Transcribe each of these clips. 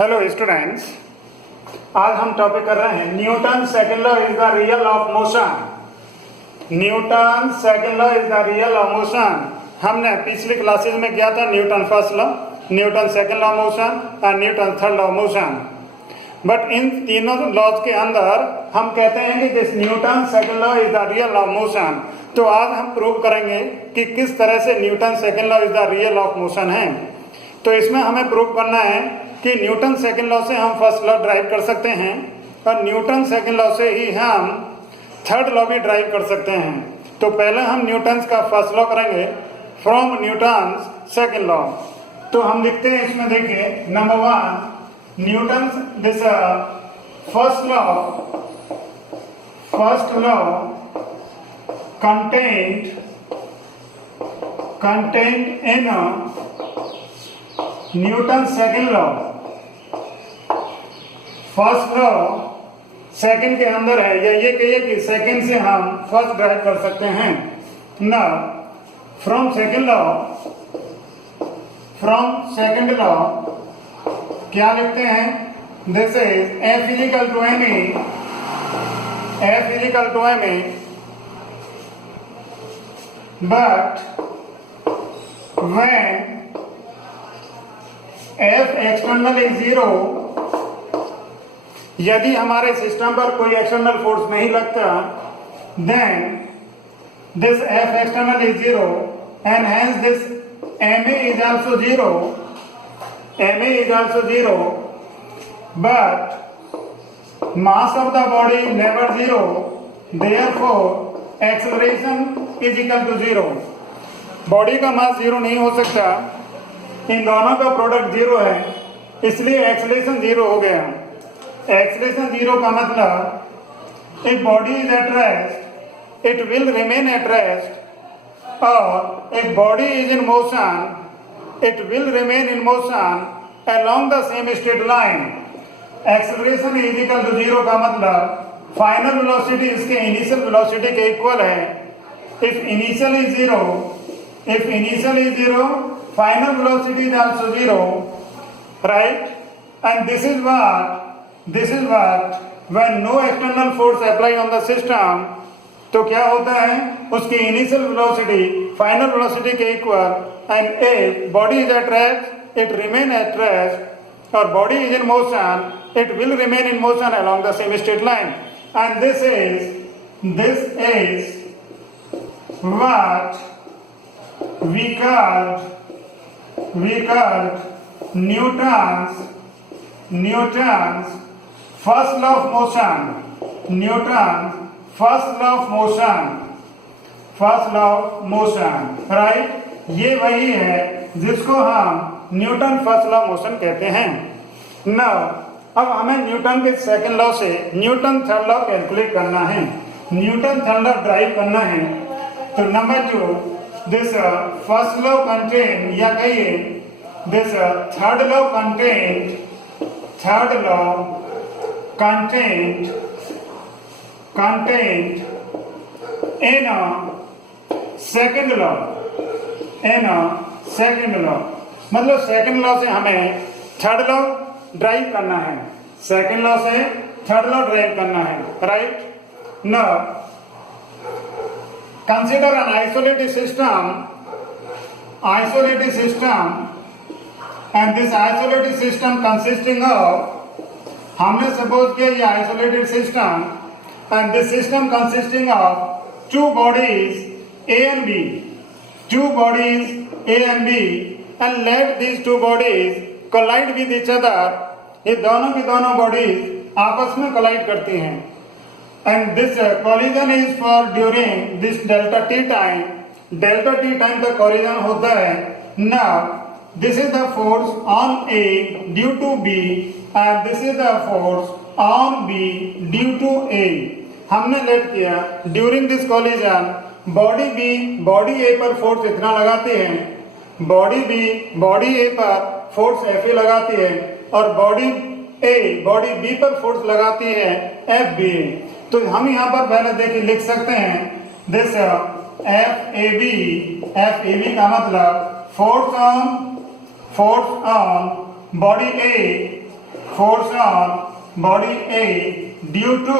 Hello students, आज हम topic कर रहे हैं Newton second law is the real of motion. Newton second law is the real of motion. हमने पिछली क्लासेस में किया था Newton first law, Newton second law motion और Newton third law motion. But इन तीनों लॉज के अंदर हम कहते हैं कि this Newton second law is the real of motion. तो आज हम प्रूव करेंगे कि किस तरह से Newton second law is the real of motion है। तो इसमें हमें प्रूव करना है कि न्यूटन सेकंड लॉ से हम फर्स्ट लॉ ड्राइव कर सकते हैं और न्यूटन सेकंड लॉ से ही हम थर्ड लॉ भी ड्राइव कर सकते हैं। तो पहले हम न्यूटन का फर्स्ट लॉ करेंगे फ्रॉम न्यूटन सेकंड लॉ। तो हम लिखते हैं इसमें, देखिए number one, Newton this first law contained in Newton second law. First law second के अंदर है, या ये कहिए कि सेकंड से हम फर्स्ट ड्राइव कर सकते हैं ना। फ्रॉम सेकंड लॉ क्या लिखते हैं, this is F is equal to M A, but when F external is 0, यदि हमारे सिस्टम पर कोई एक्सटर्नल फोर्स नहीं लगता, then this F external is 0 and hence this MA is also 0, but mass of the body never 0, therefore acceleration is equal to 0। Body का मास 0 नहीं हो सकता, इन दोनों का प्रोडक्ट 0 है, इसलिए एक्सेलरेशन 0 हो गया। एक्सेलरेशन 0 का मतलब if body is at rest it will remain at rest, और if body is in motion it will remain in motion along the same straight line. Acceleration is equal to 0 का मतलब final velocity इसके initial velocity के equal है। If initial is 0, final velocity is also 0, right? And this is what when no external force apply on the system, तो क्या होता है, उसकी initial velocity final velocity के equal, and if body is at rest it remain at rest, or body is in motion it will remain in motion along the same straight line, and this is what we called Newton's first law of motion। Right, ये वही है जिसको हम Newton first law motion कहते हैं। Now अब हमें Newton के सेकंड लॉ से न्यूटन थर्ड लॉ कैलकुलेट करना है, न्यूटन थर्ड लॉ ड्राइव करना है। तो number 2, this first law contained, या कहिए this third law contained in a second law, मतलब सेकंड लॉ से हमें थर्ड लॉ ड्राइव करना है, सेकंड लॉ से थर्ड लॉ ड्राइव करना है, right. Now consider an isolated system, and this isolated system consisting of, हमने सपोज किया ये isolated system, and this system consisting of two bodies A and B, and let these two bodies collide with each other। ये दोनों की दोनों bodies आपस में collide करती हैं, and this collision is for during this delta t time का collision होता है। now this is the force on A due to B and this is the force on B due to A। हमने late किया during this collision body A पर force इतना लगाती है, body A पर फोर्स Fa लगाती है, और बॉडी B पर फोर्स लगाती है FBA। तो हम यहाँ पर पहले देखिए लिख सकते हैं दिस FAB का मतलब force on body A force on body A due to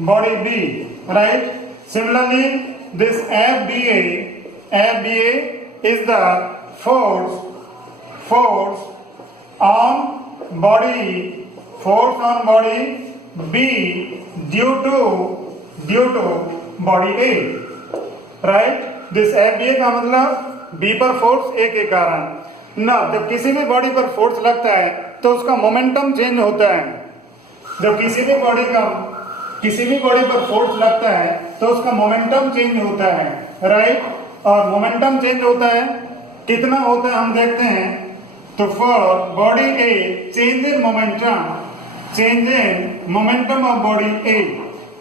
body B, right? Similarly, this FBA is the force on body B due to body A, right? This FBA का मतलब B पर force A के कारण ना, जब किसी भी body पर फोर्स लगता है तो उसका मोमेंटम चेंज होता है। जब किसी भी बॉडी पर फोर्स लगता है तो उसका मोमेंटम चेंज होता है, राइट? और मोमेंटम चेंज होता है, कितना होता है हम देखते हैं। तो for body a change in momentum of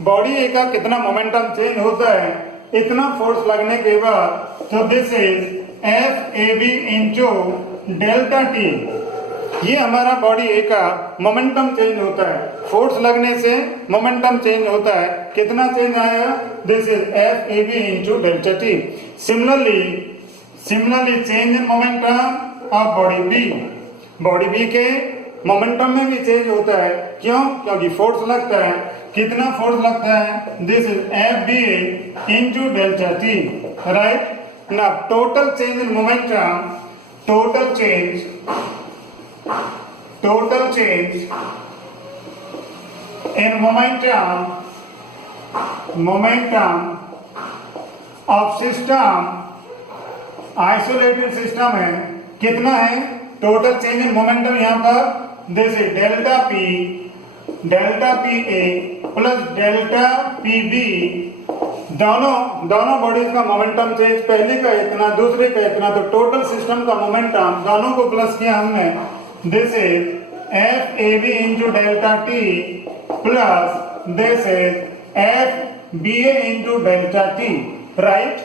body a का कितना मोमेंटम चेंज होता है इतना फोर्स लगने के बाद, तो this is FAB into delta T. ये हमारा बॉडी ए का मोमेंटम चेंज होता है, फोर्स लगने से मोमेंटम चेंज होता है। कितना चेंज आएगा? This is FAB into delta t. Similarly change in momentum of body B के मोमेंटम में भी चेंज होता है। क्यों? क्योंकि फोर्स लगता है। कितना फोर्स लगता है? This is FBA into delta t, right? Now total change in momentum in momentum of system, isolated system है, कितना है टोटल चेंज इन मोमेंटम यहाँ पर? This is delta P A plus delta P B. दोनों bodies का momentum change, पहले का इतना दूसरे का इतना, तो टोटल सिस्टम का मोमेंटम दोनों को प्लस किया हमने। This is FAB into delta t plus this is FBA into delta t, right?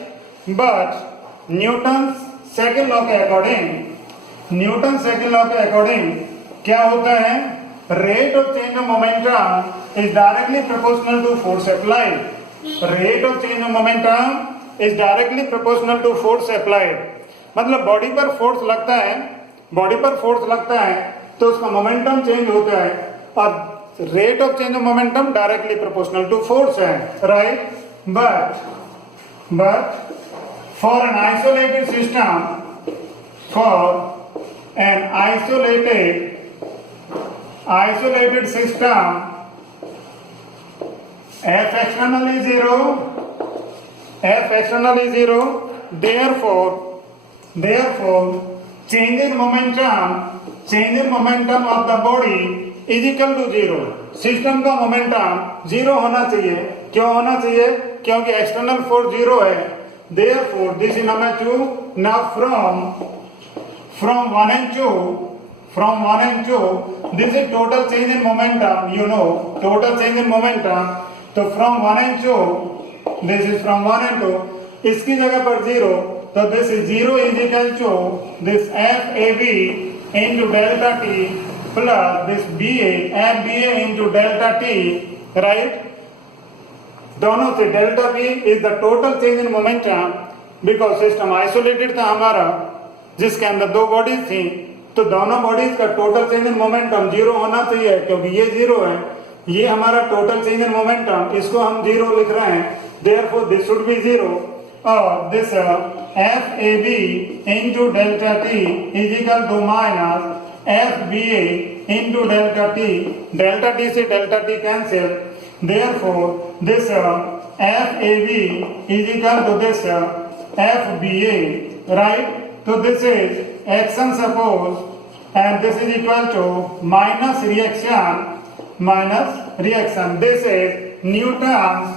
But Newton second law के अकॉर्डिंग क्या होता है? Rate of change of momentum is directly proportional to force applied. Rate of change of momentum is directly proportional to force applied. मतलब body पर force लगता है तो उसका मोमेंटम चेंज होता है, और rate of change of momentum directly proportional to force है, right? But for an isolated system, F external is zero, therefore change in momentum of the body is equal to zero। System का momentum zero होना चाहिए। क्यों होना चाहिए? क्योंकि external force zero है। therefore this is number 2। now from 1 and 2 this is total change in momentum, total change in momentum। तो from 1 and 2 this is from 1 and 2, इसकी जगह पर 0, तो this is 0 is equal to this FAB into delta T plus this FBA into delta T, right? दोनों से delta B is the total change in momentum, because system isolated था हमारा, जिसके अंदर दो बॉडीज थी, तो दोनों बॉडीज का टोटल चेंज इन मोमेंटम 0 होना चाहिए, क्योंकि ये 0 है, ये हमारा टोटल चेंज इन मोमेंटम, इसको हम 0 लिख रहे हैं। therefore this should be 0, और this FAB into delta T is equal to minus FBA into delta T से delta T cancel। therefore this FAB is equal to this FBA, right? so this is action suppose, and this is equal to minus reaction। this is Newton's,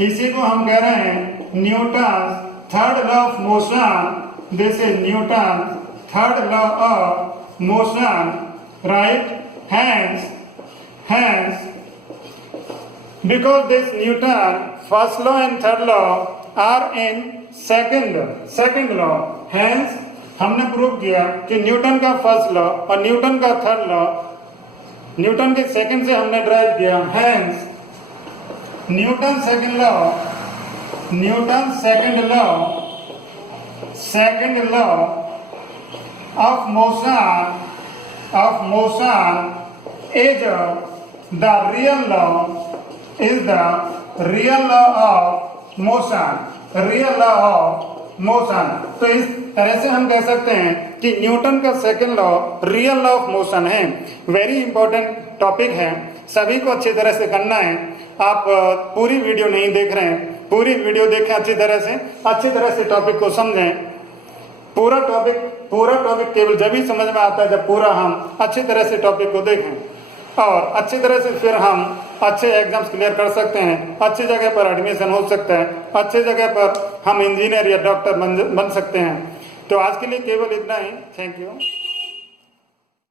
इसी को हम कह रहे हैं Newton's third law of motion। this is Newton's third law of motion, right? hence because this Newton first law and third law are in second law, hence हमने prove किया कि Newton का फर्स्ट लॉ और Newton का third law Newton के second से हमने drive किया। hence Newton second law second law of motion is the real law, is the real law of motion. तो इस तरह से हम कह सकते हैं कि न्यूटन का second law real law of motion है। वेरी इंपॉर्टेंट टॉपिक है, सभी को अच्छी तरह से करना है। आप पूरी वीडियो नहीं देख रहे हैं, पूरी वीडियो देखें अच्छी तरह से टॉपिक को समझें। पूरा टॉपिक केवल जब ही समझ में आता है जब पूरा हम अच्छी तरह से टॉपिक को देखें और अच्छी तरह से फिर हम अच्छे एग्जाम्स क्लियर कर सकते हैं, अच्छी जगह पर एडमिशन हो सकता है, अच्छी जगह पर हम इंजीनियर या डॉक्टर बन सकते हैं। तो आज के लिए केवल इतना ही। Thank you.